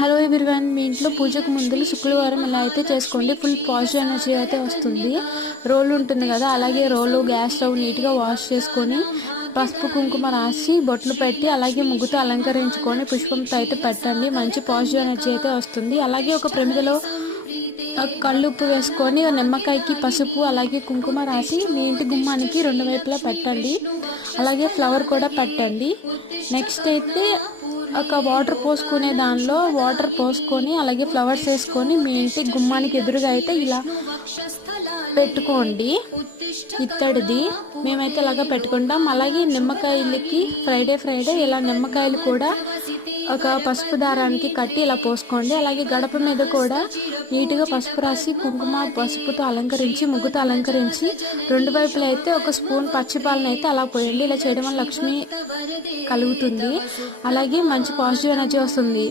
Hello everyone, మీ ఇంట్లో పూజకు ముందు శుక్రవారం ఇలా అయితే చేసుకోండి. ఫుల్ పాజిటివ్ ఎనర్జీ అయితే వస్తుంది. రోలు ఉంటుంది కదా, అలాగే రోలు గ్యాస్ స్టవ్ నీట్గా వాష్ చేసుకొని పసుపు కుంకుమ రాసి బొట్లు పెట్టి అలాగే ముగ్గుతో అలంకరించుకొని పుష్పంతో అయితే పెట్టండి. మంచి పాజిటివ్ ఎనర్జీ అయితే వస్తుంది. అలాగే ఒక ప్రమిదలో కళ్ళుప్పు వేసుకొని నిమ్మకాయకి పసుపు అలాగే కుంకుమ రాసి మీ ఇంటి గుమ్మానికి రెండు వైపులా పెట్టండి. అలాగే ఫ్లవర్ కూడా పెట్టండి. నెక్స్ట్ అయితే ఒక వాటర్ పోసుకునే దానిలో వాటర్ పోసుకొని అలాగే ఫ్లవర్స్ వేసుకొని మీ ఇంటి గుమ్మానికి ఎదురుగా అయితే ఇలా పెట్టుకోండి. ఇత్తడిది మేమైతే ఇలాగ పెట్టుకుంటాం. అలాగే నిమ్మకాయలకి ఫ్రైడే ఇలా నిమ్మకాయలు కూడా ఒక పసుపు దారానికి కట్టి ఇలా పోసుకోండి. అలాగే గడప మీద కూడా నీట్గా పసుపు రాసి కుంకుమ పసుపుతో అలంకరించి ముగ్గుతో అలంకరించి రెండు వైపులా అయితే ఒక స్పూన్ పచ్చిపాలను అయితే అలా పోయండి. ఇలా చేయడం వల్ల లక్ష్మి కలుగుతుంది. అలాగే మంచి పాజిటివ్ ఎనర్జీ వస్తుంది.